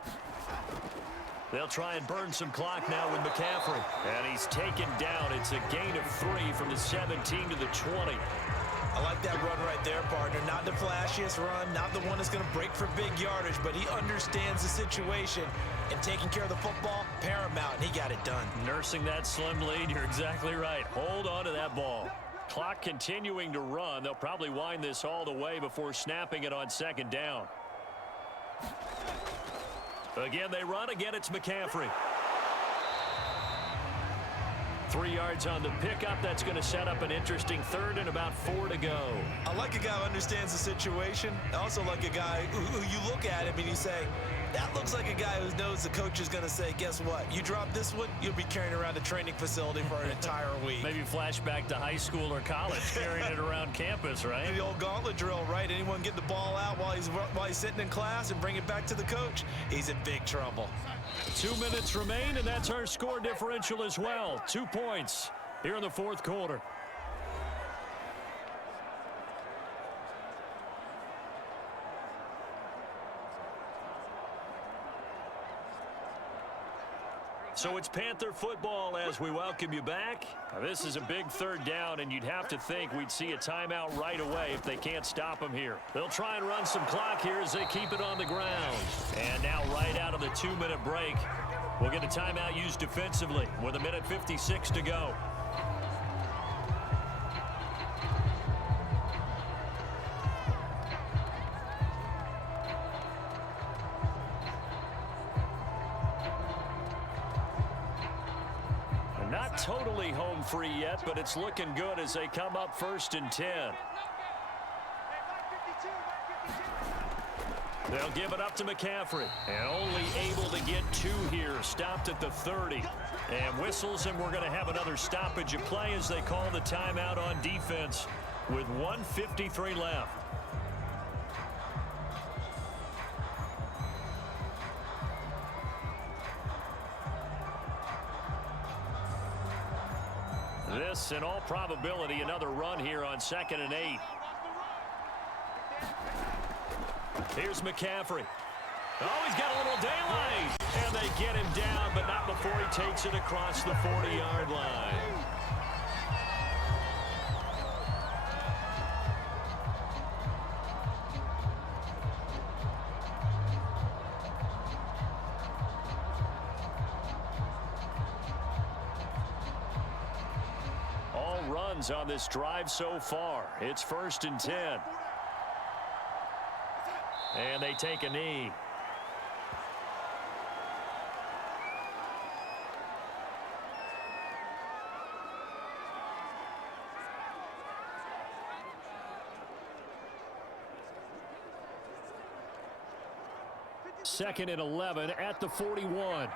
They'll try and burn some clock now with McCaffrey. And he's taken down. It's a gain of 3 from the 17 to the 20. I like that run right there, partner. Not the flashiest run, not the one that's going to break for big yardage, but he understands the situation, and taking care of the football, paramount, and he got it done. Nursing that slim lead, you're exactly right. Hold on to that ball. Clock continuing to run. They'll probably wind this all the way before snapping it on second down. Again, they run. Again, it's McCaffrey. 3 yards on the pickup. That's going to set up an interesting third and about 4 to go. I like a guy who understands the situation. I also like a guy who you look at him and you say, that looks like a guy who knows the coach is going to say, guess what? You drop this one, you'll be carrying around a training facility for an entire week. Maybe flashback to high school or college, carrying it around campus, right? The old gauntlet drill, right? Anyone get the ball out while he's sitting in class and bring it back to the coach, he's in big trouble. 2 minutes remain, and that's our score differential as well. 2 points here in the fourth quarter. So it's Panther football as we welcome you back. Now, this is a big third down, and you'd have to think we'd see a timeout right away if they can't stop them here. They'll try and run some clock here as they keep it on the ground. And now right out of the 2-minute break, we'll get a timeout used defensively with 1:56 to go. Not totally home free yet, but it's looking good as they come up 1st and 10. They'll give it up to McCaffrey, and only able to get 2 here, stopped at the 30. And whistles, and we're going to have another stoppage of play as they call the timeout on defense with 1:53 left. This, in all probability, another run here on 2nd and 8. Here's McCaffrey. Oh, he's got a little daylight. And they get him down, but not before he takes it across the 40-yard line. Runs on this drive so far. It's 1st and 10. And they take a knee. Second and 11 at the 41.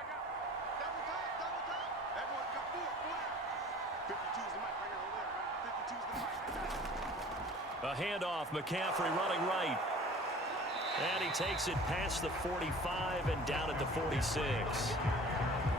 A handoff, McCaffrey running right. And he takes it past the 45 and down at the 46.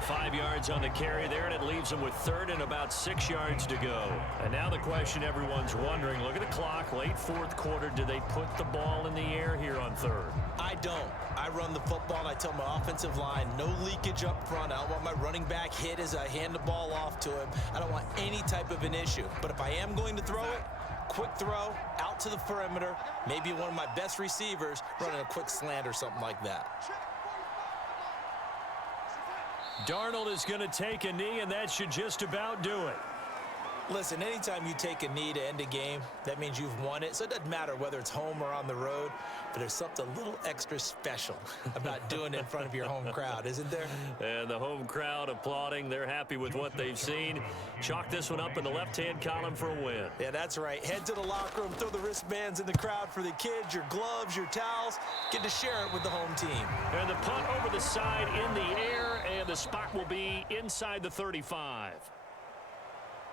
5 yards on the carry there, and it leaves him with 3rd and about 6 yards to go. And now the question everyone's wondering, look at the clock, late 4th quarter, do they put the ball in the air here on 3rd? I don't. I run the football, and I tell my offensive line, no leakage up front. I don't want my running back hit as I hand the ball off to him. I don't want any type of an issue. But if I am going to throw it, quick throw, out to the perimeter, maybe one of my best receivers running a quick slant or something like that. Darnold is going to take a knee, and that should just about do it. Listen, anytime you take a knee to end a game, that means you've won it. So it doesn't matter whether it's home or on the road, but there's something a little extra special about doing it in front of your home crowd, isn't there? And the home crowd applauding. They're happy with what they've seen. Chalk this one up in the left-hand column for a win. Yeah, that's right. Head to the locker room, throw the wristbands in the crowd for the kids, your gloves, your towels. Get to share it with the home team. And the punt over the side in the air, and the spot will be inside the 35.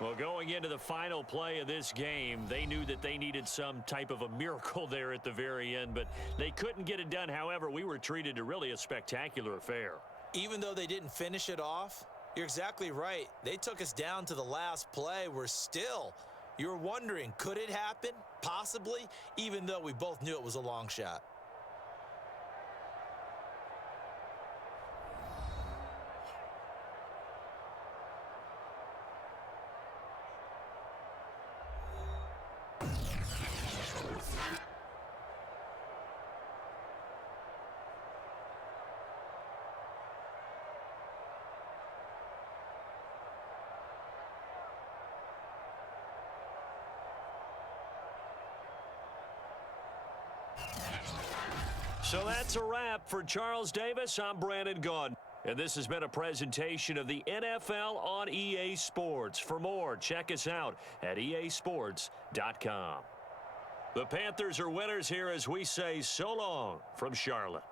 Well, going into the final play of this game, they knew that they needed some type of a miracle there at the very end, but they couldn't get it done. However, we were treated to really a spectacular affair. Even though they didn't finish it off, you're exactly right. They took us down to the last play. You're wondering, could it happen? Possibly, even though we both knew it was a long shot. So that's a wrap. For Charles Davis, I'm Brandon Gaudin. And this has been a presentation of the NFL on EA Sports. For more, check us out at easports.com. The Panthers are winners here as we say so long from Charlotte.